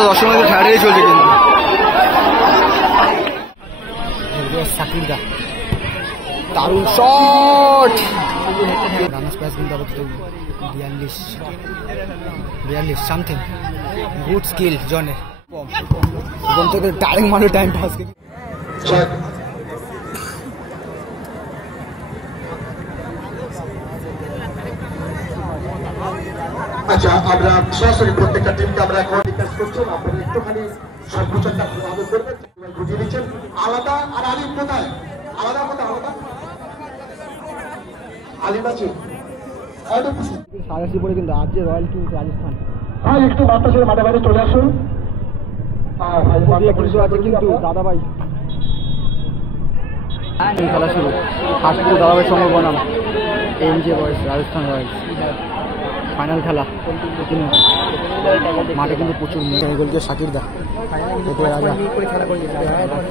খেলাটা 10 মিনিট ছাড়িয়ে চলছে কিন্তু সাকিব দা দারুণ শট রানার্স প্রাইস কিন্তু আপাতত 42 সামথিং গুড স্কিল জনের এবং থেকে ডাইরেক্ট মারো টাইম পাস আচ্ছা আমরা সরাসরি প্রত্যেকটা টিমকে আমরা এখন রিকোয়েস্ট করছি আপনারা একটুখানি সংকোচনটা ভালো করবেন বুঝিয়ে দিচ্ছেন আলাদা আর আলিম কোথায় আলাদা আলিম আছে সারাশি পরে কিন্তু আজ রয়্যাল কিংস রাজস্থান একটু বাতাসের মাঝে মাঝে চলে আসুন কিন্তু দাদাভাই খেলা শুরু হাসপুর দাদাভাই সঙ্গে বনাম এমজে বয়েস রাজস্থান রয়্যালস ফাইনাল খেলা মাঠে কিন্তু প্রচুর মেয়ে গোলকে সাকির দা এতে রাজা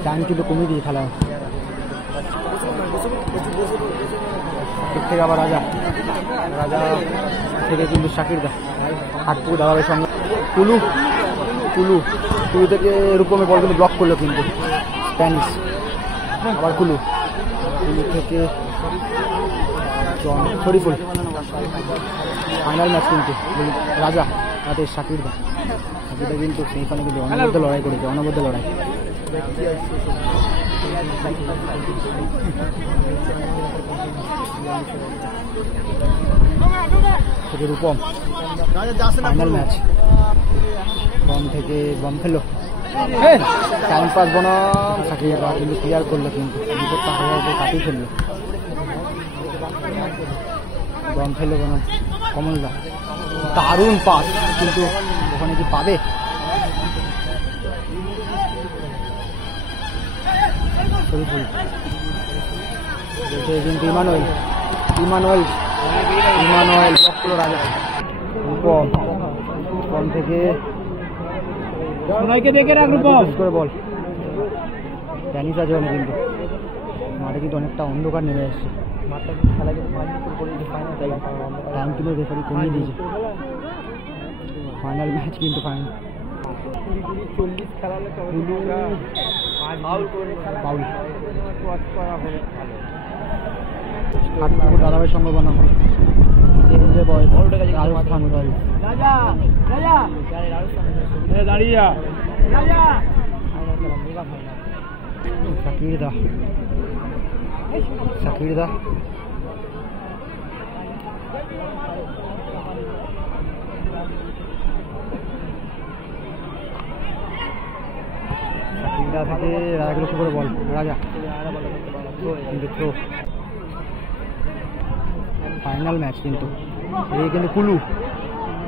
টাইম কিন্তু কমিয়ে দিয়ে খেলা থেকে আবার রাজা থেকে কিন্তু সাকির দা হাটপুর দাদাভাইয়ের সঙ্গে কুলু থেকে রূপমে বল কিন্তু ব্লক করলো কিন্তু স্প্যানিশ আবার কুলু থেকে শরীফুল ফাইনাল ম্যাচ কিন্তু রাজা তাদের সাকির দা কিন্তু সেইখানে কিন্তু অনবদ্য লড়াই করেছে অনবদ্য লড়াই থেকে রূপম ফাইনাল ম্যাচ বম থেকে বম খেলো টাইম পাস বনাম সাকির দা কিন্তু ক্লিয়ার করলো কিন্তু কাটিয়ে ফেললো বম ফেললো বনাম কমলদা দারুণ পাস কিন্তু ওখানে কি পাবে কিন্তু ইমানুয়েল রাজা রূপম থেকে দেখে রাখ রূপম করে বল জানিস আছে অনেক কিন্তু মাঠে কিন্তু অনেকটা অন্ধকার নেমে এসছে টাইম কিন্তু রেফারি কমিয়ে দিয়েছে ফাইনাল ম্যাচ কিন্তু ফাইনাল 40 খেলালে দাদাভাইয়ের সঙ্গে বানাম রাজস্থান সাকির দা থেকে লক্ষ্য করে বল রাজা ফাইনাল ম্যাচ কিন্তু এই কিন্তু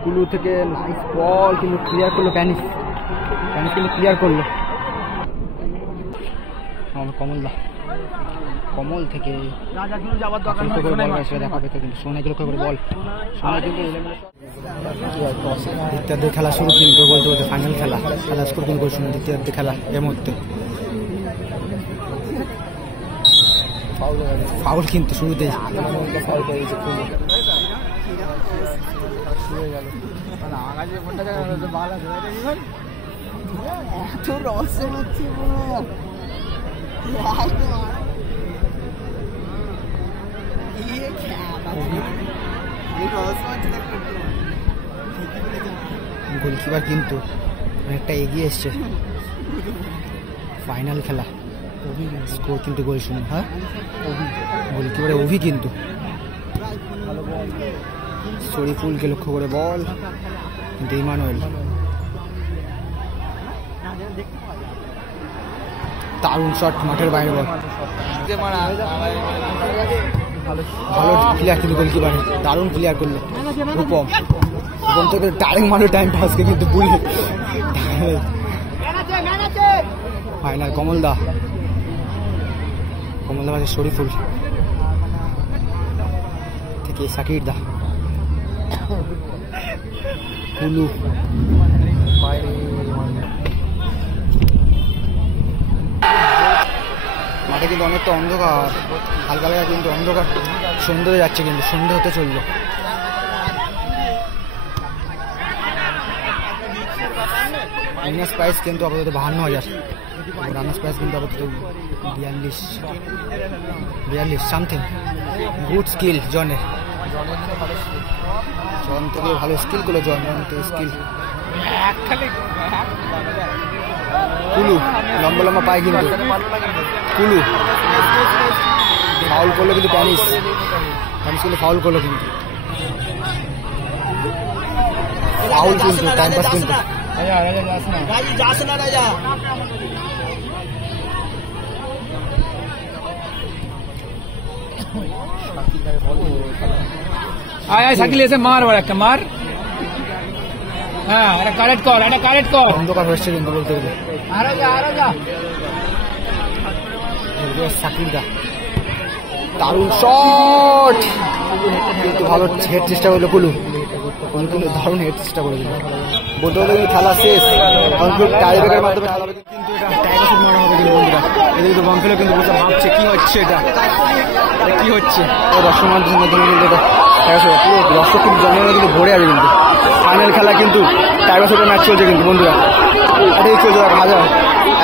কুলু থেকে নাইস বল কিন্তু ক্লিয়ার করলো প্যানিস কিন্তু ক্লিয়ার করলো কমল থেকে দেখা পেতে কিন্তু সোনাকে লক্ষ্য করে বল দ্বিতীয়ার্ধে খেলা শুরু কিন্তু বলতে ফাইনাল খেলা স্কোর কিন্তু শুনে দ্বিতীয়ার্ধে খেলা এর মধ্যে ফাউল কিন্তু শুরুতে গোলকিপার কিন্তু অনেকটা এগিয়ে এসছে ফাইনাল খেলা স্কোর কিন্তু গোল শুনুন হ্যাঁ গোলকিপারে অভি কিন্তু শরীফুলকে লক্ষ্য করে বল কিন্তু ইমানুয়েল দারুণ শট মাঠের বাইরে বল ভালো ক্লিয়ার কিন্তু গোলকিপার দারুণ ক্লিয়ার করলো রূপম থেকে ডাইরেক্ট মারো টাইম পাসকে কিন্তু বুঝলে ফাইনাল কমলদা মাঝে শরীফুল থেকে সাকির দা কুলু মাঠে কিন্তু অনেকটা অন্ধকার হালকা কিন্তু অন্ধকার সন্ধ্যে হয়ে যাচ্ছে কিন্তু সন্ধ্যে হতে চললো উইনার্স প্রাইস কিন্তু আপাতত 52,000, রানার্স প্রাইস কিন্তু আপাতত 42 সামথিং। গুড স্কিল জনের, জন থেকে ভালো স্কিল করলো, জন থেকে স্কিল। কুলু লম্বা লম্বা পায় কিন্তু, কুলু ফাউল করলো কিন্তু, প্যানিস কিন্তু ফাউল করলো কিন্তু, ফাউল কিন্তু টাইম পাস কিন্তু। সাকিল এসে মার একটা মার। হ্যাঁ এটা কারেক্ট কর, এটা কারেক্ট কর। অন্ধকার হচ্ছে কিন্তু বলতে গেলে। সাকিলদা দারুণ শট কিন্তু ভালো হেড চেষ্টা করলো কুলু, কিন্তু দারুণ হেড চেষ্টা করে দিল। বলতে বলতে কিন্তু খেলা শেষ, টাইব্রেকারের মাধ্যমে খেলা হবে, কিন্তু এটা টাইগার শুট মারা হবে কিন্তু বন্ধুরা। এটা কিন্তু বমফেলো কিন্তু বুঝে ভাবছে কি হচ্ছে, এটা কি হচ্ছে। দর্শক মাধ্যমে কিন্তু এটা টাইগার শুট পুরো দর্শক কিন্তু জনগণ কিন্তু ভরে আছে কিন্তু। ফাইনাল খেলা কিন্তু টাইগার শুটের ম্যাচ চলছে কিন্তু বন্ধুরা, এটাই চলছে হাজার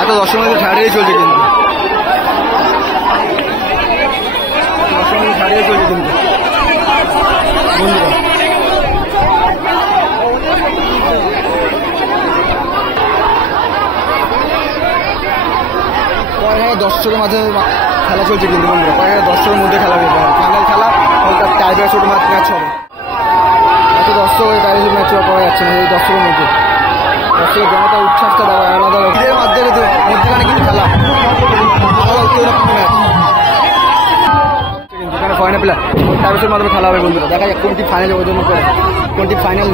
এত দর্শক কিন্তু ছাড়িয়ে চলছে কিন্তু, ছাড়িয়ে চলছে কিন্তু বন্ধুরা। দর্শকের মাঝে খেলা চলছে কিন্তু বন্ধুরা, কয়েক দর্শকের মধ্যে খেলা হবে ফাইনাল খেলা, টাইগার শুট ম্যাচ হবে। এত দর্শক টাইগার শুট ম্যাচ করা যাচ্ছে না এই দর্শকের মধ্যে, দর্শকের জনতা উচ্ছ্বাসটা দেওয়া আলাদা এর মধ্যখানে কিন্তু খেলা আলাদা উত্তেজনাপূর্ণ ম্যাচ কিন্তু এখানে ফাইনাল প্লেয়ার টাইগার শুটের মাধ্যমে খেলা হবে বন্ধুরা। দেখা যাক কোনটি ফাইনালে ওজন করে, কোনটি ফাইনাল